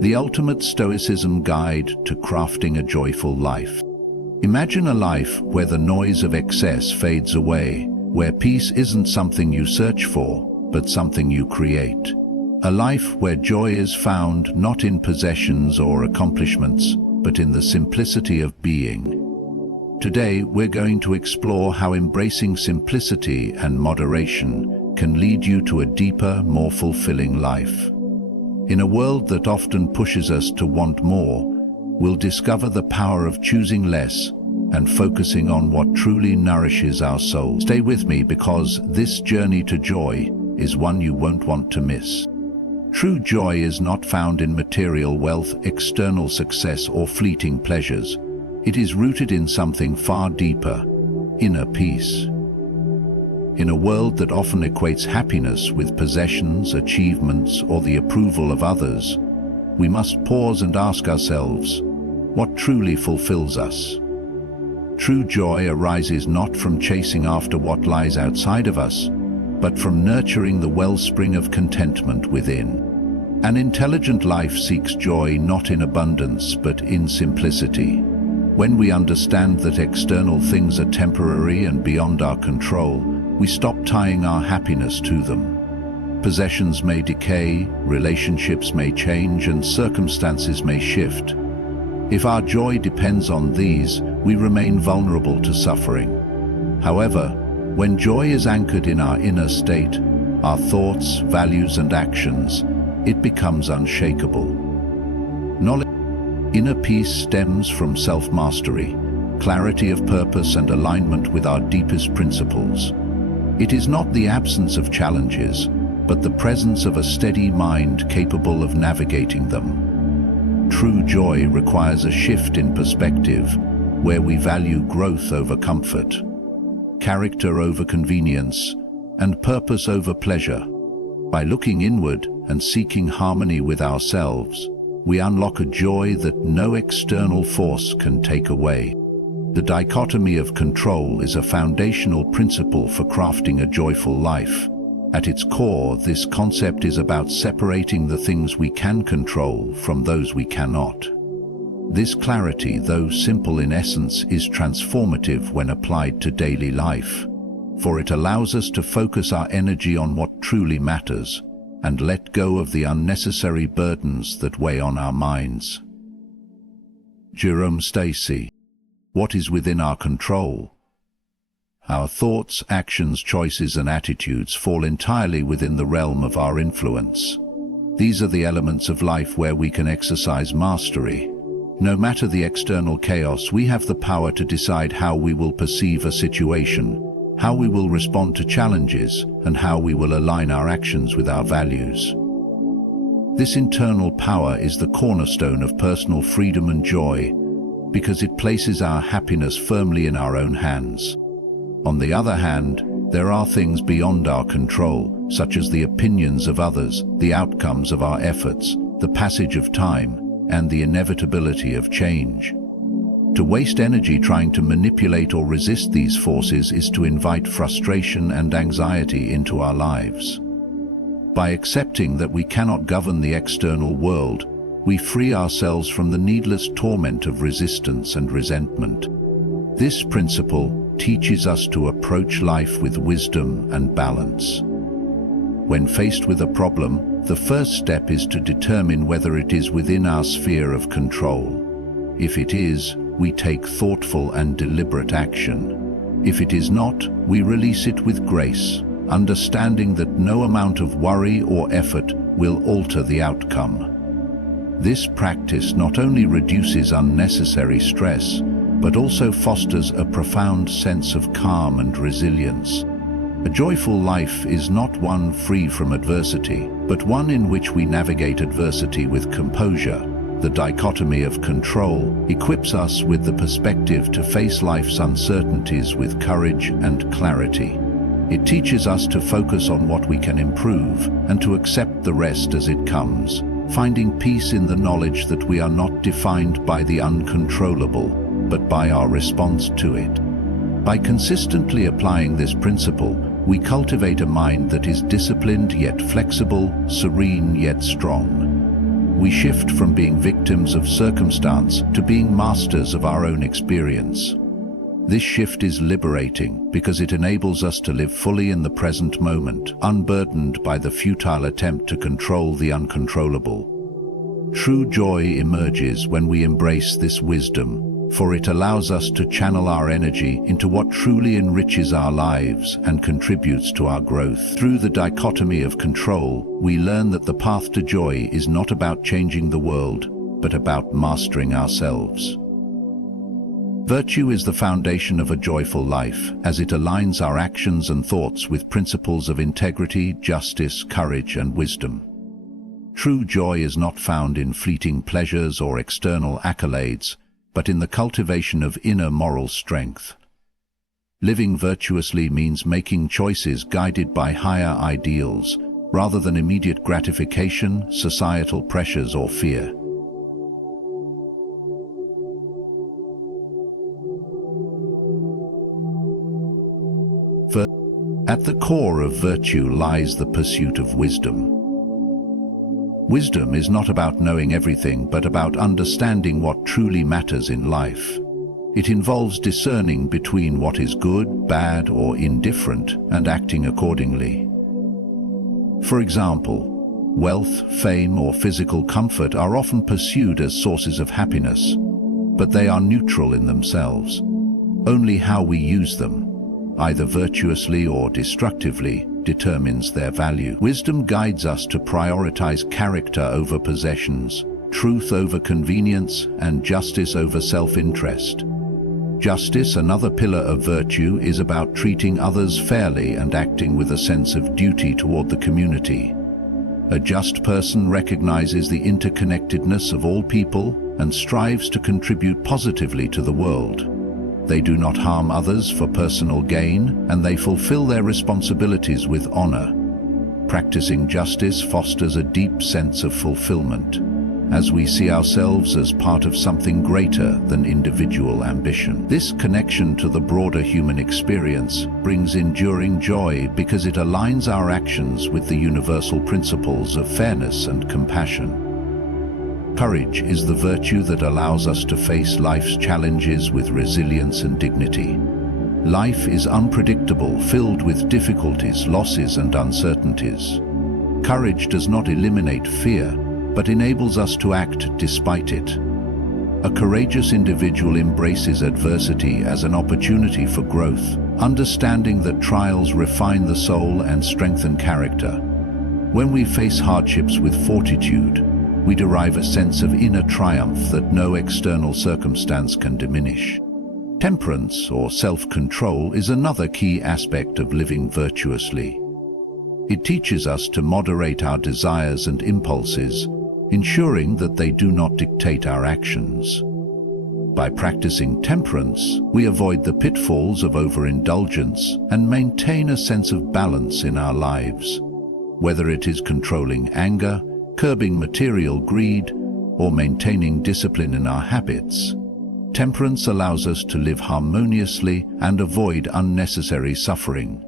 The ultimate Stoicism guide to crafting a joyful life. Imagine a life where the noise of excess fades away, where peace isn't something you search for, but something you create. A life where joy is found not in possessions or accomplishments, but in the simplicity of being. Today, we're going to explore how embracing simplicity and moderation can lead you to a deeper, more fulfilling life. In a world that often pushes us to want more, we'll discover the power of choosing less and focusing on what truly nourishes our soul. Stay with me, because this journey to joy is one you won't want to miss. True joy is not found in material wealth, external success, or fleeting pleasures. It is rooted in something far deeper: inner peace. In a world that often equates happiness with possessions, achievements, or the approval of others, we must pause and ask ourselves, what truly fulfills us? True joy arises not from chasing after what lies outside of us, but from nurturing the wellspring of contentment within. An intelligent life seeks joy not in abundance, but in simplicity. When we understand that external things are temporary and beyond our control, we stop tying our happiness to them. Possessions may decay, relationships may change, and circumstances may shift. If our joy depends on these, we remain vulnerable to suffering. However, when joy is anchored in our inner state, our thoughts, values, and actions, it becomes unshakable. Inner peace stems from self-mastery, clarity of purpose, and alignment with our deepest principles. It is not the absence of challenges, but the presence of a steady mind capable of navigating them. True joy requires a shift in perspective, where we value growth over comfort, character over convenience, and purpose over pleasure. By looking inward and seeking harmony with ourselves, we unlock a joy that no external force can take away. The dichotomy of control is a foundational principle for crafting a joyful life. At its core, this concept is about separating the things we can control from those we cannot. This clarity, though simple in essence, is transformative when applied to daily life, for it allows us to focus our energy on what truly matters and let go of the unnecessary burdens that weigh on our minds. Jerome Stacy. What is within our control? Our thoughts, actions, choices, and attitudes fall entirely within the realm of our influence. These are the elements of life where we can exercise mastery. No matter the external chaos, we have the power to decide how we will perceive a situation, how we will respond to challenges, and how we will align our actions with our values. This internal power is the cornerstone of personal freedom and joy, because it places our happiness firmly in our own hands. On the other hand, there are things beyond our control, such as the opinions of others, the outcomes of our efforts, the passage of time, and the inevitability of change. To waste energy trying to manipulate or resist these forces is to invite frustration and anxiety into our lives. By accepting that we cannot govern the external world, we free ourselves from the needless torment of resistance and resentment. This principle teaches us to approach life with wisdom and balance. When faced with a problem, the first step is to determine whether it is within our sphere of control. If it is, we take thoughtful and deliberate action. If it is not, we release it with grace, understanding that no amount of worry or effort will alter the outcome. This practice not only reduces unnecessary stress, but also fosters a profound sense of calm and resilience. A joyful life is not one free from adversity, but one in which we navigate adversity with composure. The dichotomy of control equips us with the perspective to face life's uncertainties with courage and clarity. It teaches us to focus on what we can improve and to accept the rest as it comes, finding peace in the knowledge that we are not defined by the uncontrollable, but by our response to it. By consistently applying this principle, we cultivate a mind that is disciplined yet flexible, serene yet strong. we shift from being victims of circumstance to being masters of our own experience. This shift is liberating because it enables us to live fully in the present moment, unburdened by the futile attempt to control the uncontrollable. True joy emerges when we embrace this wisdom, for it allows us to channel our energy into what truly enriches our lives and contributes to our growth. Through the dichotomy of control, we learn that the path to joy is not about changing the world, but about mastering ourselves. Virtue is the foundation of a joyful life, as it aligns our actions and thoughts with principles of integrity, justice, courage, and wisdom. True joy is not found in fleeting pleasures or external accolades, but in the cultivation of inner moral strength. Living virtuously means making choices guided by higher ideals, rather than immediate gratification, societal pressures, or fear. At the core of virtue lies the pursuit of wisdom. Wisdom is not about knowing everything, but about understanding what truly matters in life. It involves discerning between what is good, bad, or indifferent, and acting accordingly. For example, wealth, fame, or physical comfort are often pursued as sources of happiness, but they are neutral in themselves. Only how we use them, either virtuously or destructively, determines their value. Wisdom guides us to prioritize character over possessions, truth over convenience, and justice over self-interest. Justice, another pillar of virtue, is about treating others fairly and acting with a sense of duty toward the community. A just person recognizes the interconnectedness of all people and strives to contribute positively to the world. They do not harm others for personal gain, and they fulfill their responsibilities with honor. Practicing justice fosters a deep sense of fulfillment, as we see ourselves as part of something greater than individual ambition. This connection to the broader human experience brings enduring joy because it aligns our actions with the universal principles of fairness and compassion. Courage is the virtue that allows us to face life's challenges with resilience and dignity. Life is unpredictable, filled with difficulties, losses, and uncertainties. Courage does not eliminate fear, but enables us to act despite it. A courageous individual embraces adversity as an opportunity for growth, understanding that trials refine the soul and strengthen character. When we face hardships with fortitude, we derive a sense of inner triumph that no external circumstance can diminish. Temperance, or self-control, is another key aspect of living virtuously. It teaches us to moderate our desires and impulses, ensuring that they do not dictate our actions. By practicing temperance, we avoid the pitfalls of overindulgence and maintain a sense of balance in our lives. Whether it is controlling anger, curbing material greed, or maintaining discipline in our habits, temperance allows us to live harmoniously and avoid unnecessary suffering.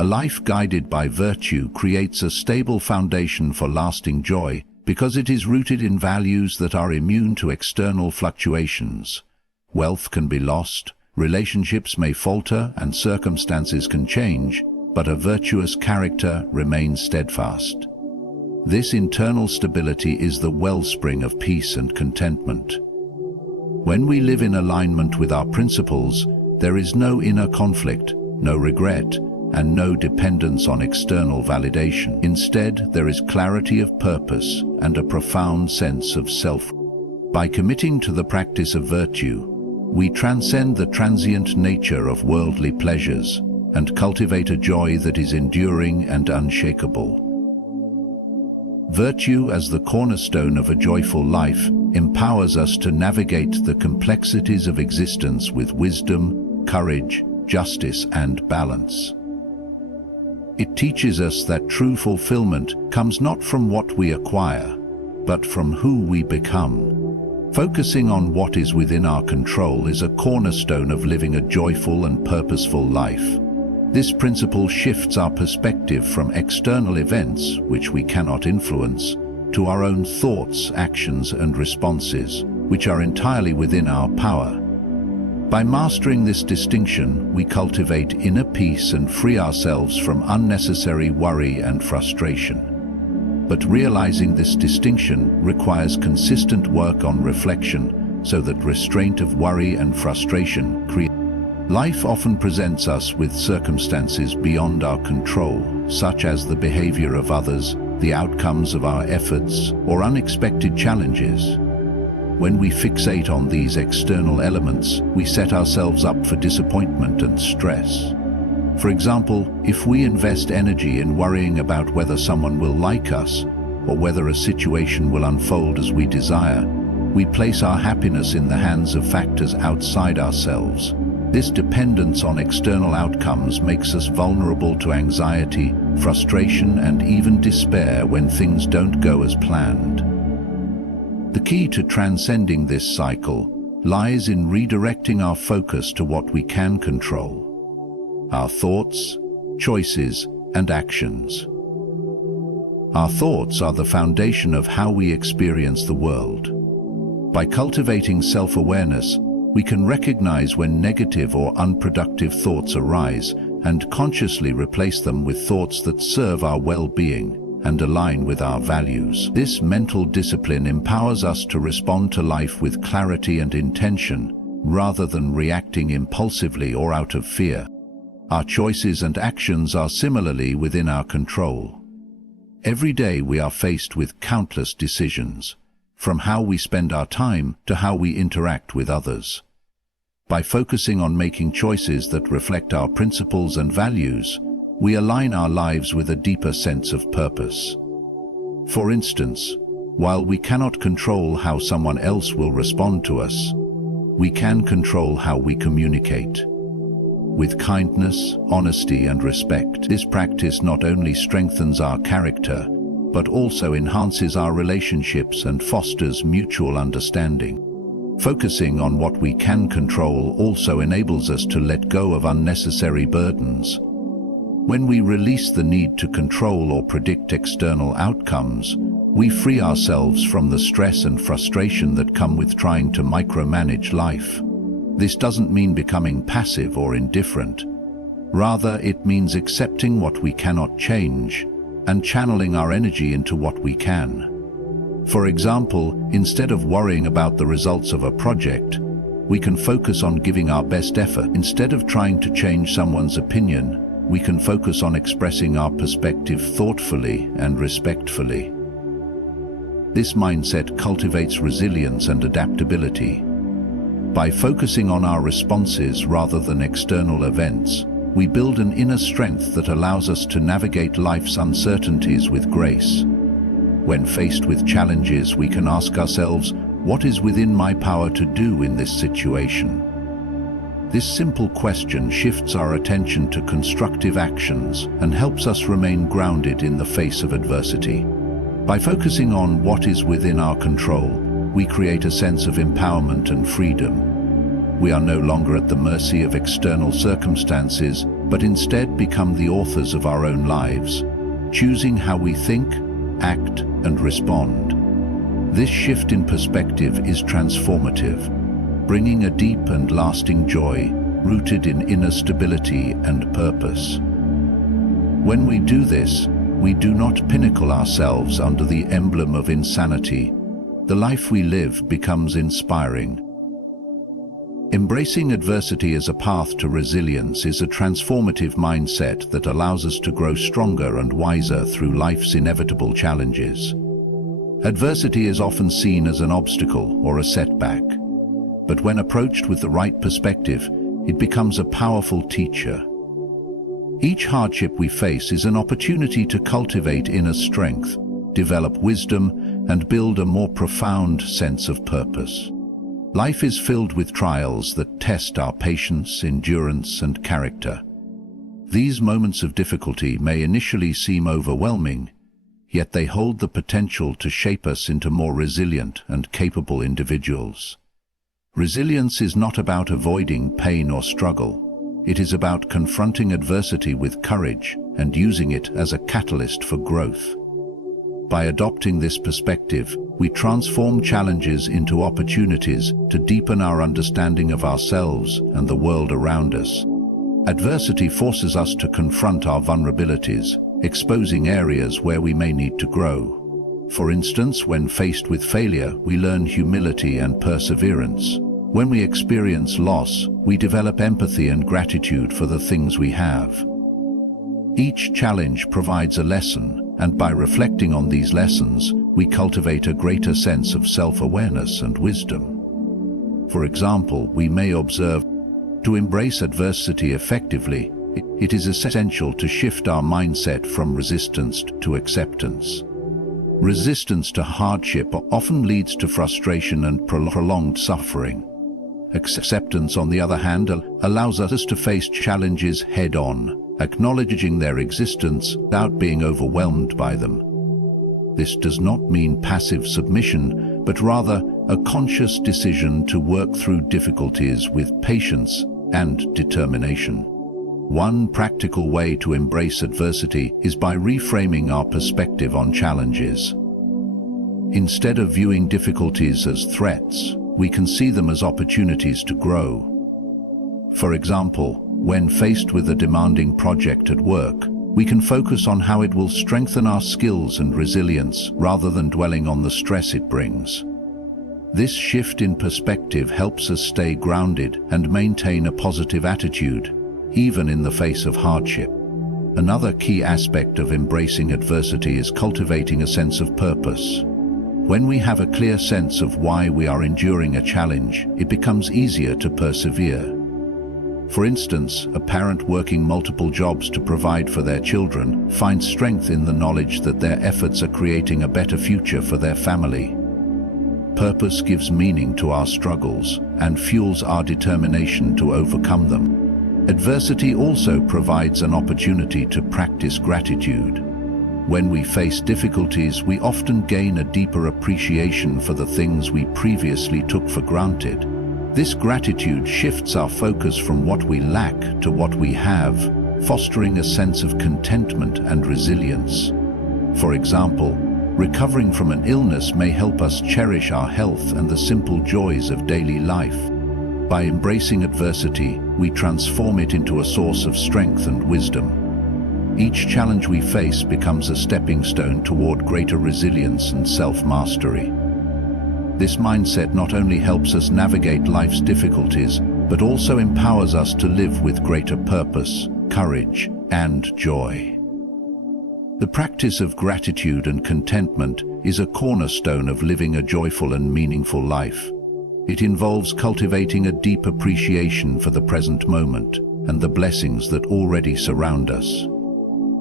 A life guided by virtue creates a stable foundation for lasting joy because it is rooted in values that are immune to external fluctuations. Wealth can be lost, relationships may falter, and circumstances can change, but a virtuous character remains steadfast. This internal stability is the wellspring of peace and contentment. When we live in alignment with our principles, there is no inner conflict, no regret, and no dependence on external validation. Instead, there is clarity of purpose and a profound sense of self. By committing to the practice of virtue, we transcend the transient nature of worldly pleasures and cultivate a joy that is enduring and unshakable. Virtue, as the cornerstone of a joyful life, empowers us to navigate the complexities of existence with wisdom, courage, justice, and balance. It teaches us that true fulfillment comes not from what we acquire, but from who we become. Focusing on what is within our control is a cornerstone of living a joyful and purposeful life. This principle shifts our perspective from external events, which we cannot influence, to our own thoughts, actions, and responses, which are entirely within our power. By mastering this distinction, we cultivate inner peace and free ourselves from unnecessary worry and frustration. But realizing this distinction requires consistent work on reflection so that restraint of worry and frustration creates. Life often presents us with circumstances beyond our control, such as the behavior of others, the outcomes of our efforts, or unexpected challenges. When we fixate on these external elements, we set ourselves up for disappointment and stress. For example, if we invest energy in worrying about whether someone will like us, or whether a situation will unfold as we desire, we place our happiness in the hands of factors outside ourselves. This dependence on external outcomes makes us vulnerable to anxiety, frustration, and even despair when things don't go as planned. The key to transcending this cycle lies in redirecting our focus to what we can control: our thoughts, choices, and actions. Our thoughts are the foundation of how we experience the world. By cultivating self-awareness, we can recognize when negative or unproductive thoughts arise and consciously replace them with thoughts that serve our well-being and align with our values. This mental discipline empowers us to respond to life with clarity and intention, rather than reacting impulsively or out of fear. Our choices and actions are similarly within our control. Every day we are faced with countless decisions, from how we spend our time to how we interact with others. By focusing on making choices that reflect our principles and values, we align our lives with a deeper sense of purpose. For instance, while we cannot control how someone else will respond to us, we can control how we communicate. With kindness, honesty, and respect, this practice not only strengthens our character, but also enhances our relationships and fosters mutual understanding. Focusing on what we can control also enables us to let go of unnecessary burdens. When we release the need to control or predict external outcomes, we free ourselves from the stress and frustration that come with trying to micromanage life. This doesn't mean becoming passive or indifferent. Rather, it means accepting what we cannot change and channeling our energy into what we can. For example, instead of worrying about the results of a project, we can focus on giving our best effort. Instead of trying to change someone's opinion, we can focus on expressing our perspective thoughtfully and respectfully. This mindset cultivates resilience and adaptability. By focusing on our responses rather than external events, we build an inner strength that allows us to navigate life's uncertainties with grace. When faced with challenges, we can ask ourselves, what is within my power to do in this situation? This simple question shifts our attention to constructive actions and helps us remain grounded in the face of adversity. By focusing on what is within our control, we create a sense of empowerment and freedom. We are no longer at the mercy of external circumstances, but instead become the authors of our own lives, choosing how we think, act, and respond. This shift in perspective is transformative, bringing a deep and lasting joy rooted in inner stability and purpose. When we do this, we do not pinnacle ourselves under the emblem of insanity. The life we live becomes inspiring. Embracing adversity as a path to resilience is a transformative mindset that allows us to grow stronger and wiser through life's inevitable challenges. Adversity is often seen as an obstacle or a setback, but when approached with the right perspective, it becomes a powerful teacher. Each hardship we face is an opportunity to cultivate inner strength, develop wisdom, and build a more profound sense of purpose. Life is filled with trials that test our patience, endurance, and character. These moments of difficulty may initially seem overwhelming, yet they hold the potential to shape us into more resilient and capable individuals. Resilience is not about avoiding pain or struggle. It is about confronting adversity with courage and using it as a catalyst for growth. By adopting this perspective, we transform challenges into opportunities to deepen our understanding of ourselves and the world around us. Adversity forces us to confront our vulnerabilities, exposing areas where we may need to grow. For instance, when faced with failure, we learn humility and perseverance. When we experience loss, we develop empathy and gratitude for the things we have. Each challenge provides a lesson, and by reflecting on these lessons, we cultivate a greater sense of self-awareness and wisdom. For example, we may observe, to embrace adversity effectively, it is essential to shift our mindset from resistance to acceptance. Resistance to hardship often leads to frustration and prolonged suffering. Acceptance, on the other hand, allows us to face challenges head-on, acknowledging their existence without being overwhelmed by them. This does not mean passive submission, but rather a conscious decision to work through difficulties with patience and determination. One practical way to embrace adversity is by reframing our perspective on challenges. Instead of viewing difficulties as threats, we can see them as opportunities to grow. For example, when faced with a demanding project at work, we can focus on how it will strengthen our skills and resilience rather than dwelling on the stress it brings. This shift in perspective helps us stay grounded and maintain a positive attitude, even in the face of hardship. Another key aspect of embracing adversity is cultivating a sense of purpose. When we have a clear sense of why we are enduring a challenge, it becomes easier to persevere. For instance, a parent working multiple jobs to provide for their children finds strength in the knowledge that their efforts are creating a better future for their family. Purpose gives meaning to our struggles and fuels our determination to overcome them. Adversity also provides an opportunity to practice gratitude. When we face difficulties, we often gain a deeper appreciation for the things we previously took for granted. This gratitude shifts our focus from what we lack to what we have, fostering a sense of contentment and resilience. For example, recovering from an illness may help us cherish our health and the simple joys of daily life. By embracing adversity, we transform it into a source of strength and wisdom. Each challenge we face becomes a stepping stone toward greater resilience and self-mastery. This mindset not only helps us navigate life's difficulties, but also empowers us to live with greater purpose, courage, and joy. The practice of gratitude and contentment is a cornerstone of living a joyful and meaningful life. It involves cultivating a deep appreciation for the present moment and the blessings that already surround us.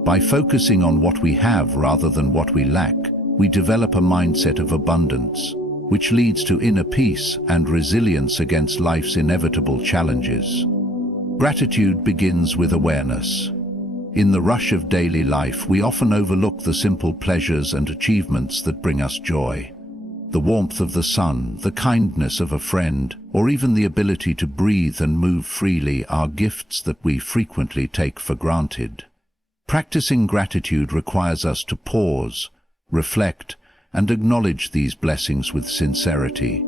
By focusing on what we have rather than what we lack, we develop a mindset of abundance, which leads to inner peace and resilience against life's inevitable challenges. Gratitude begins with awareness. In the rush of daily life, we often overlook the simple pleasures and achievements that bring us joy. The warmth of the sun, the kindness of a friend, or even the ability to breathe and move freely are gifts that we frequently take for granted. Practicing gratitude requires us to pause, reflect, and acknowledge these blessings with sincerity.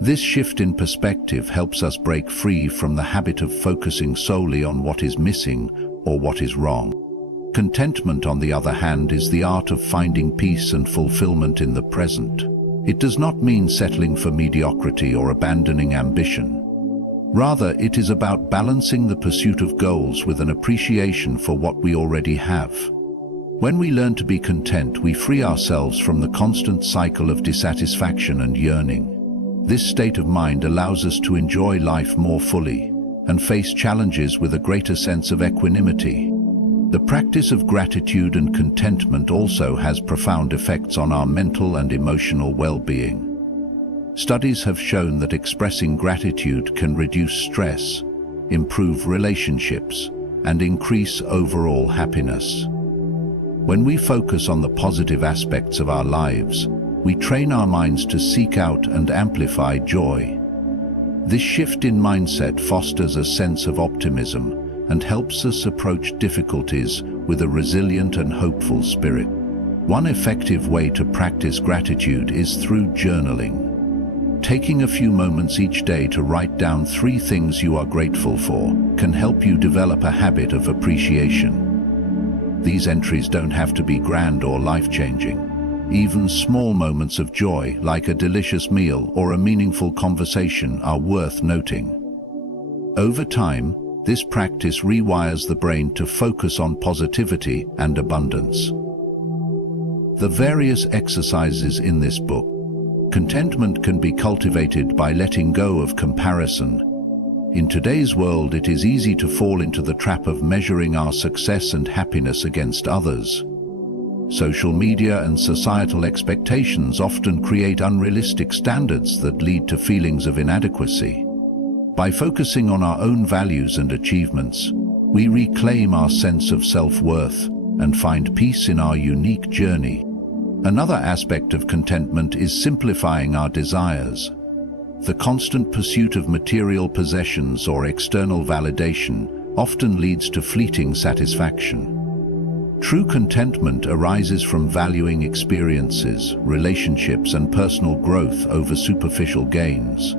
This shift in perspective helps us break free from the habit of focusing solely on what is missing or what is wrong. Contentment, on the other hand, is the art of finding peace and fulfillment in the present. It does not mean settling for mediocrity or abandoning ambition. Rather, it is about balancing the pursuit of goals with an appreciation for what we already have. When we learn to be content, we free ourselves from the constant cycle of dissatisfaction and yearning. This state of mind allows us to enjoy life more fully and face challenges with a greater sense of equanimity. The practice of gratitude and contentment also has profound effects on our mental and emotional well-being. Studies have shown that expressing gratitude can reduce stress, improve relationships, and increase overall happiness. When we focus on the positive aspects of our lives, we train our minds to seek out and amplify joy. This shift in mindset fosters a sense of optimism and helps us approach difficulties with a resilient and hopeful spirit. One effective way to practice gratitude is through journaling. Taking a few moments each day to write down 3 things you are grateful for can help you develop a habit of appreciation. These entries don't have to be grand or life-changing. Even small moments of joy, like a delicious meal or a meaningful conversation, are worth noting. Over time, this practice rewires the brain to focus on positivity and abundance. The various exercises in this book. Contentment can be cultivated by letting go of comparison. In today's world, it is easy to fall into the trap of measuring our success and happiness against others. Social media and societal expectations often create unrealistic standards that lead to feelings of inadequacy. By focusing on our own values and achievements, we reclaim our sense of self-worth and find peace in our unique journey. Another aspect of contentment is simplifying our desires. The constant pursuit of material possessions or external validation often leads to fleeting satisfaction. True contentment arises from valuing experiences, relationships, and personal growth over superficial gains.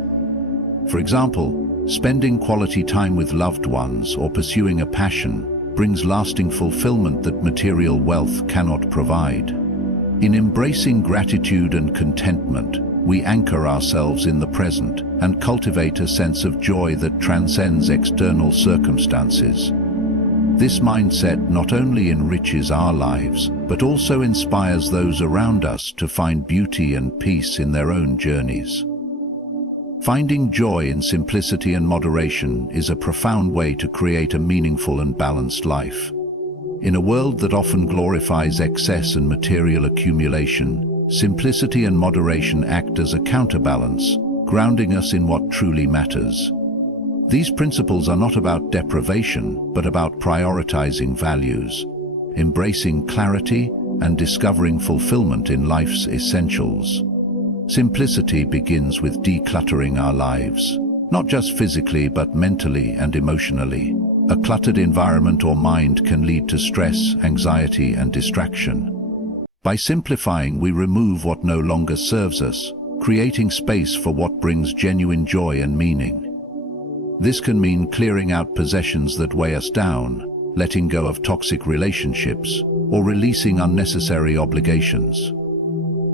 For example, spending quality time with loved ones or pursuing a passion brings lasting fulfillment that material wealth cannot provide. In embracing gratitude and contentment, we anchor ourselves in the present and cultivate a sense of joy that transcends external circumstances. This mindset not only enriches our lives, but also inspires those around us to find beauty and peace in their own journeys. Finding joy in simplicity and moderation is a profound way to create a meaningful and balanced life. In a world that often glorifies excess and material accumulation, simplicity and moderation act as a counterbalance, grounding us in what truly matters. These principles are not about deprivation, but about prioritizing values, embracing clarity, and discovering fulfillment in life's essentials. Simplicity begins with decluttering our lives, not just physically but mentally and emotionally. A cluttered environment or mind can lead to stress, anxiety, and distraction. By simplifying, we remove what no longer serves us, creating space for what brings genuine joy and meaning. This can mean clearing out possessions that weigh us down, letting go of toxic relationships, or releasing unnecessary obligations.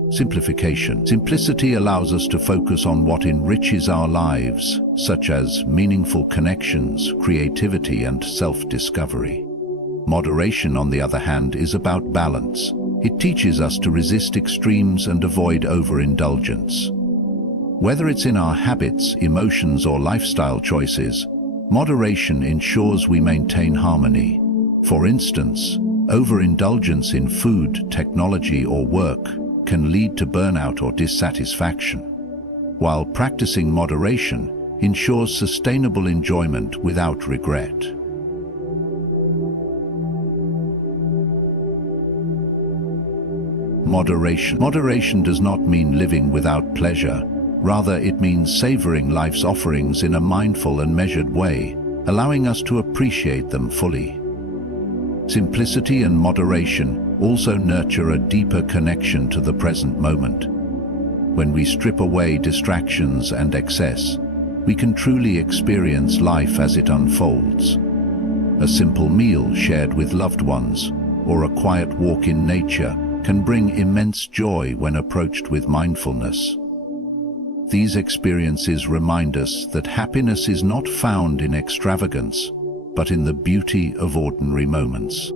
Simplification. Simplicity allows us to focus on what enriches our lives, such as meaningful connections, creativity, and self-discovery. Moderation, on the other hand, is about balance. It teaches us to resist extremes and avoid overindulgence. Whether it's in our habits, emotions, or lifestyle choices, moderation ensures we maintain harmony. For instance, overindulgence in food, technology, or work can lead to burnout or dissatisfaction, while practicing moderation ensures sustainable enjoyment without regret. Moderation. Moderation does not mean living without pleasure. Rather, it means savoring life's offerings in a mindful and measured way, allowing us to appreciate them fully. Simplicity and moderation also nurture a deeper connection to the present moment. When we strip away distractions and excess, we can truly experience life as it unfolds. A simple meal shared with loved ones or a quiet walk in nature can bring immense joy when approached with mindfulness. These experiences remind us that happiness is not found in extravagance, but in the beauty of ordinary moments.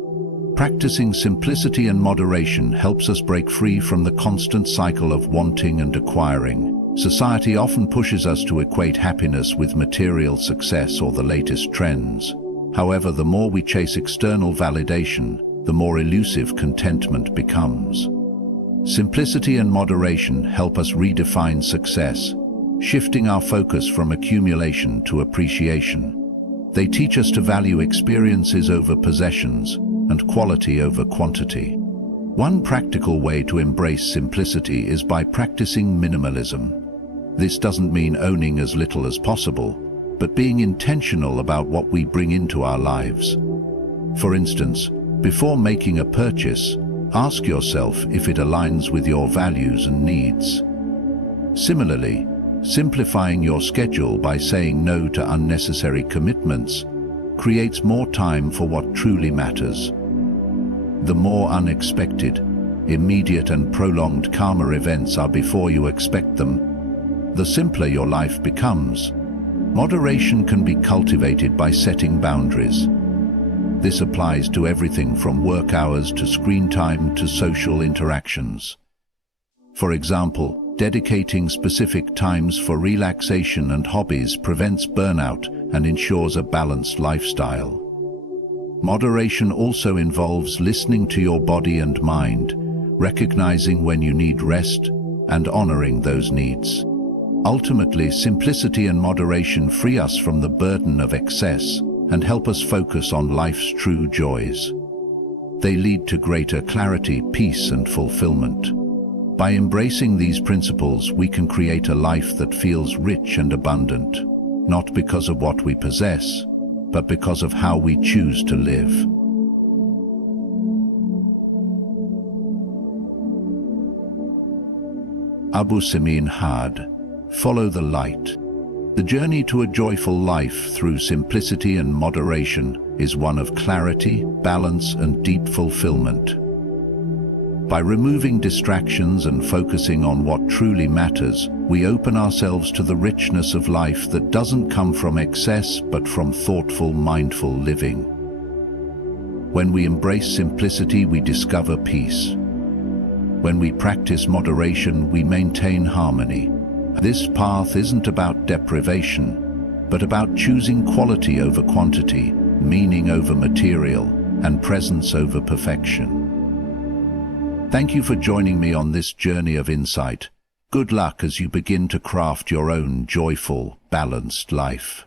Practicing simplicity and moderation helps us break free from the constant cycle of wanting and acquiring. Society often pushes us to equate happiness with material success or the latest trends. However, the more we chase external validation, the more elusive contentment becomes. Simplicity and moderation help us redefine success, shifting our focus from accumulation to appreciation. They teach us to value experiences over possessions and quality over quantity. One practical way to embrace simplicity is by practicing minimalism. This doesn't mean owning as little as possible, but being intentional about what we bring into our lives. For instance, before making a purchase, Ask yourself if it aligns with your values and needs. Similarly, simplifying your schedule by saying no to unnecessary commitments creates more time for what truly matters. The more unexpected, immediate and prolonged karma events are before you expect them, the simpler your life becomes. Moderation can be cultivated by setting boundaries. This applies to everything from work hours to screen time to social interactions. For example, dedicating specific times for relaxation and hobbies prevents burnout and ensures a balanced lifestyle. Moderation also involves listening to your body and mind, recognizing when you need rest, and honoring those needs. Ultimately, simplicity and moderation free us from the burden of excess and help us focus on life's true joys. They lead to greater clarity, peace, and fulfillment. By embracing these principles, we can create a life that feels rich and abundant, not because of what we possess, but because of how we choose to live. Abu Simin Had, follow the light. The journey to a joyful life through simplicity and moderation is one of clarity, balance, and deep fulfillment. By removing distractions and focusing on what truly matters, we open ourselves to the richness of life that doesn't come from excess but from thoughtful, mindful living. When we embrace simplicity, we discover peace. When we practice moderation, we maintain harmony. This path isn't about deprivation, but about choosing quality over quantity, meaning over material, and presence over perfection. Thank you for joining me on this journey of insight. Good luck as you begin to craft your own joyful, balanced life.